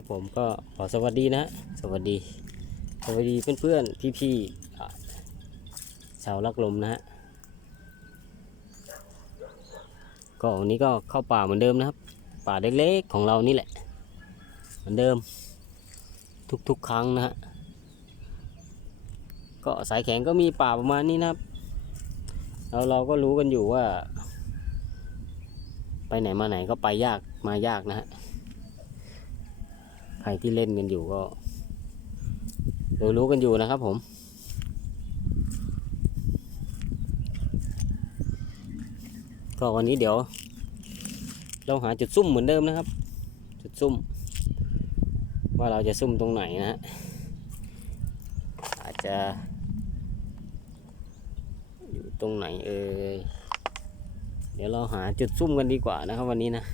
ครับผมก็ขอสวัสดีนะสวัสดี สวัสดีเพื่อนๆพี่ๆอ่ชาวลักลมนะฮะก็วันนี้ก็เข้าป่าเหมือนเดิมนะครับ ป่าเล็กๆของเรานี่แหละ เหมือนเดิม ทุกๆครั้งนะฮะก็สายแข็งก็มีป่าประมาณนี้นะครับแล้วเราก็รู้กันอยู่ว่า ไปไหนมาไหนก็ไปยากมายากนะฮะ ใครที่เล่นกันอยู่ก็รู้รู้กันอยู่นะครับผมก็วันนี้เดี๋ยว เราหาจุดซุ่มเหมือนเดิมนะครับ จุดซุ่ม ว่าเราจะซุ่มตรงไหนนะฮะอาจจะอยู่ตรงไหนเอ่ยเดี๋ยวเราหาจุดซุ่มกันดีกว่านะครับวันนี้นะ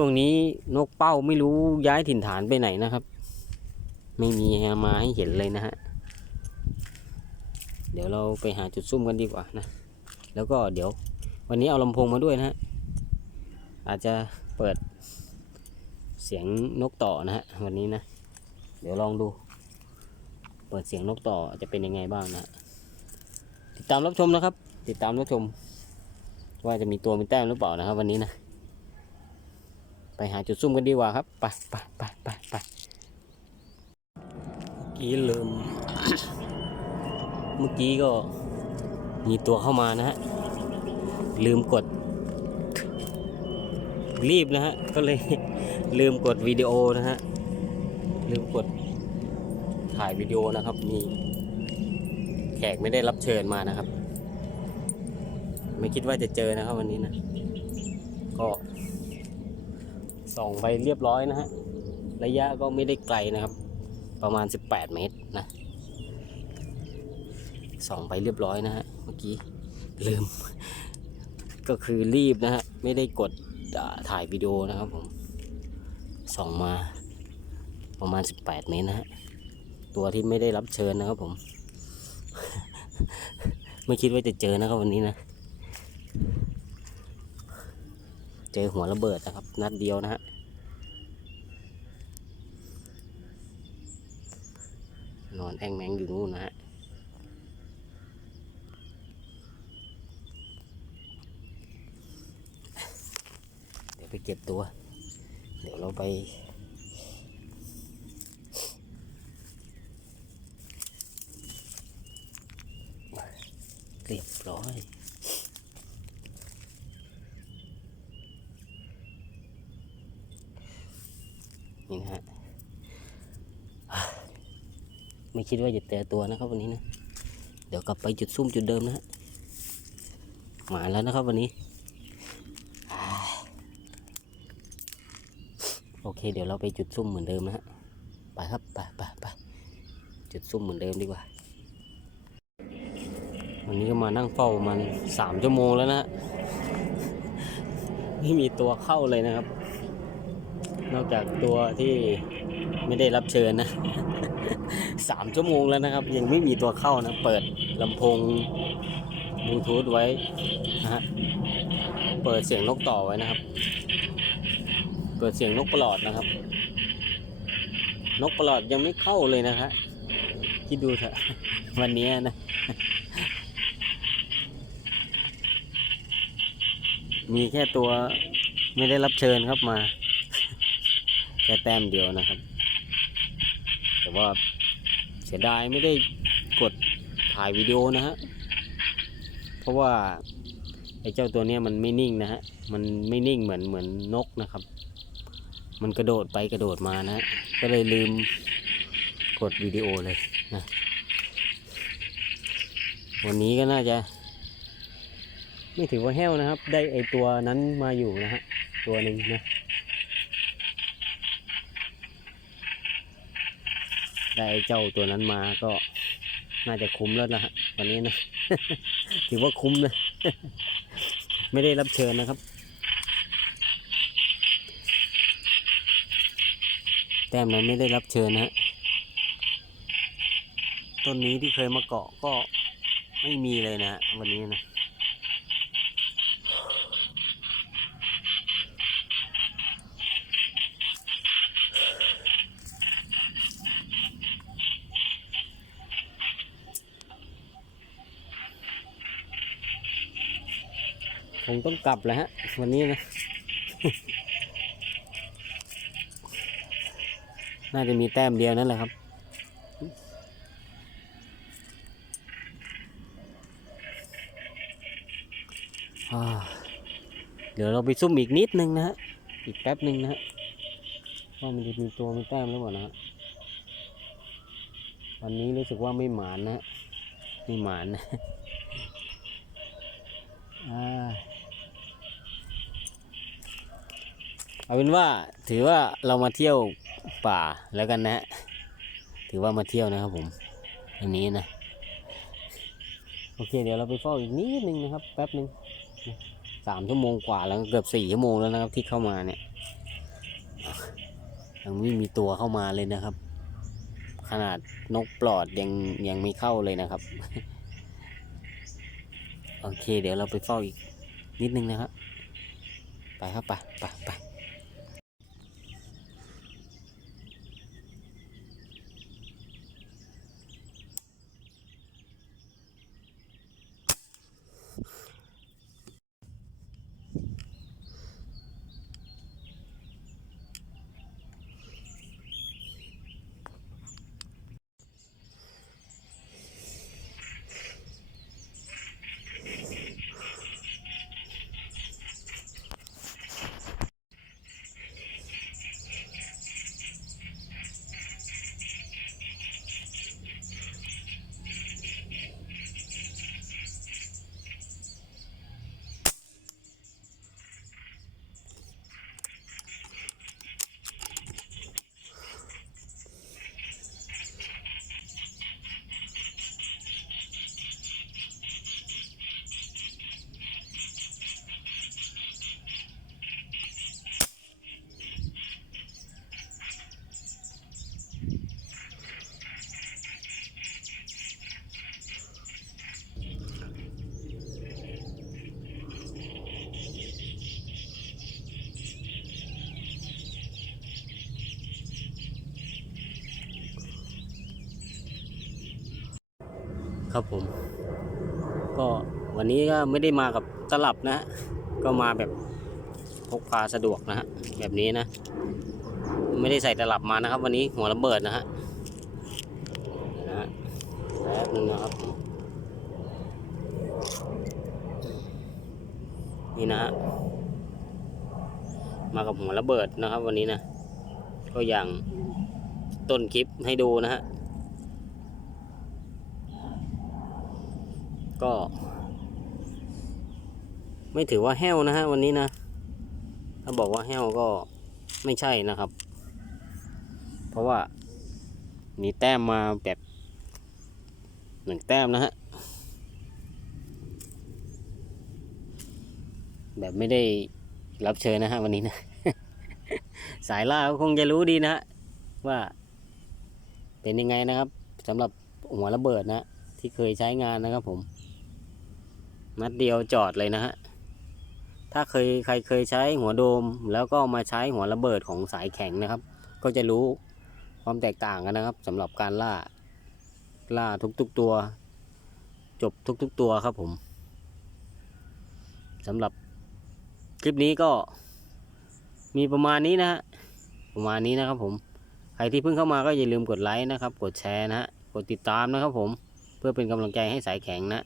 ช่วงนี้นกเป้าไม่รู้ย้ายถิ่นฐานไปไหนนะครับ ไม่มีมาให้เห็นเลยนะฮะ เดี๋ยวเราไปหาจุดซุ่มกันดีกว่านะ แล้วก็เดี๋ยววันนี้เอาลำโพงมาด้วยนะฮะ อาจจะเปิดเสียงนกต่อนะฮะวันนี้นะ เดี๋ยวลองดู เปิดเสียงนกต่อจะเป็นยังไงบ้างนะฮะติดตามรับชมนะครับ ติดตามรับชม ว่าจะมีตัวมีแต้มหรือเปล่านะครับ วันนี้นะ ไปหาจุดซุ่มกันดีกว่าครับ ไปไปไปไปไปเมื่อกี้ลืมเมื่อกี้ก็มีตัวเข้ามานะฮะ ลืมกด รีบนะฮะ ก็เลยลืมกดวิดีโอนะฮะ ลืมกดถ่ายวิดีโอนะครับ มีแขกไม่ได้รับเชิญมานะครับ ไม่คิดว่าจะเจอนะครับวันนี้นะ ก็ ส่องไปเรียบร้อยนะฮะ ระยะก็ไม่ได้ไกลนะครับ ประมาณ 18 เมตรนะส่องไปเรียบร้อยนะฮะ เมื่อกี้ลืม ก็คือรีบนะฮะ ไม่ได้กดถ่ายวิดีโอนะครับผมส่องมาประมาณ 18 เมตรนะฮะ ตัวที่ไม่ได้รับเชิญนะครับผม ไม่คิดว่าจะเจอนะครับวันนี้นะ เจอหัวระเบิดนะครับ นัดเดียวนะฮะนอนแองแมงอยู่นู่นนะฮะเดี๋ยวไปเก็บตัว เดี๋ยวเราไปเรียบร้อย นี่นะฮะไม่คิดว่าจะเจอตัวนะครับวันนี้นะ เดี๋ยวกลับไปจุดซุ่มจุดเดิมนะฮะหมาแล้วนะครับวันนี้ โอเค เดี๋ยวเราไปจุดซุ่มเหมือนเดิมนะฮะไปครับไปไปไปจุดซุ่มเหมือนเดิมดีกว่า วันนี้ก็มานั่งเฝ้าประมันสามชั่วโมงแล้วนะไม่มีตัวเข้าเลยนะครับ นอกจากตัวที่ไม่ได้รับเชิญนะสามชั่วโมงแล้วนะครับ ยังไม่มีตัวเข้านะ เปิดลำโพงบลูทูธไว้นะฮะเปิดเสียงนกต่อไว้นะครับ เปิดเสียงนกประหลอดนะครับ นกประหลอดยังไม่เข้าเลยนะฮะคิดดูเถอะวันนี้นะ มีแค่ตัวไม่ได้รับเชิญครับมา ค่แต้มเดียวนะครับ แต่ว่าเสียดายไม่ได้กดถ่ายวิดีโอนะฮะ เพราะว่าไอ้เจ้าตัวเนี้ยมันไม่นิ่งนะฮะ มันไม่นิ่งเหมือนเหมือนนกนะครับ มันกระโดดไปกระโดดมานะฮะก็เลยลืมกดวิดีโอเลยนะ วันนี้ก็น่าจะ ไม่ถือว่าแห้วนะครับ ได้ไอตัวนั้นมาอยู่นะฮะ ตัวหนึ่งนะ ได้เจ้าตัวนั้นมาก็น่าจะคุ้มแล้วนะฮะวันนี้นะ ถือว่าคุ้มนะ ไม่ได้รับเชิญนะครับ แต้มนั้นไม่ได้รับเชิญนะฮะต้นนี้ที่เคยมาเกาะก็ไม่มีเลยนะวันนี้นะ คงต้องกลับแล้วฮะ วันนี้นะ น่าจะมีแต้มเดียวนั่นแหละครับ เดี๋ยวเราไปซุ่มอีกนิดนึงนะฮะ อีกแป๊บนึงนะฮะว่ามันจะมีตัวมีแต้มหรือเปล่านะฮะวันนี้รู้สึกว่าไม่หมานนะฮะไม่หมานนะอ่า เอาเป็นว่าถือว่าเรามาเที่ยวป่าแล้วกันนะฮะถือว่ามาเที่ยวนะครับผมอันนี้นะ โอเค เดี๋ยวเราไปเฝ้าอีกนิดนึงนะครับ แป๊บนึงสามชั่วโมงกว่าแล้วเกือบสี่ชั่วโมงแล้วนะครับที่เข้ามาเนี่ยยังไม่มีตัวเข้ามาเลยนะครับ ขนาดนกปลอดยังยังไม่เข้าเลยนะครับ โอเค เดี๋ยวเราไปเฝ้าอีกนิดนึงนะครับ ไปครับไปไปไป ครับผม ก็วันนี้ก็ไม่ได้มากับตลับนะ ก็มาแบบพกพาสะดวกนะฮะแบบนี้นะ ไม่ได้ใส่ตลับมานะครับ วันนี้หัวระเบิดนะฮะนะฮะแป๊บนึงนะครับ นี่นะฮะมากับหัวระเบิดนะครับ วันนี้นะก็อย่างต้นคลิปให้ดูนะฮะ ก็ ไม่ถือว่าแห้วนะฮะวันนี้นะ ถ้าบอกว่าแห้วก็ไม่ใช่นะครับ เพราะว่ามีแต้มมาแบบหนึ่งแต้มนะฮะแบบไม่ได้รับเชิญนะฮะวันนี้นะ สายล่าก็คงจะรู้ดีนะฮะว่าเป็นยังไงนะครับสำหรับหัวระเบิดนะ ที่เคยใช้งานนะครับผม นัดเดียวจอดเลยนะฮะ ถ้าเคยใครเคยใช้หัวโดม แล้วก็มาใช้หัวระเบิดของสายแข็งนะครับ ก็จะรู้ความแตกต่างกันนะครับสำหรับการล่า ล่าทุกๆตัว จบทุกๆตัวครับผมสำหรับคลิปนี้ก็มีประมาณนี้นะฮะ ประมาณนี้นะครับผม ใครที่เพิ่งเข้ามาก็อย่าลืมกดไลค์นะครับ กดแชร์นะฮะ กดติดตามนะครับผม เพื่อเป็นกำลังใจให้สายแข็งนะ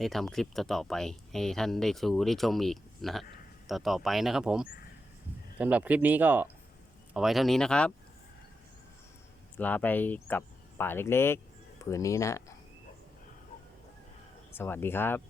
ได้ทำคลิปต่อๆไป ให้ท่านได้ดูได้ชมอีกนะฮะต่อๆไปนะครับผมสำหรับคลิปนี้ก็เอาไว้เท่านี้นะครับ ลาไปกับป่าเล็กๆ ผืนนี้นะฮะสวัสดีครับ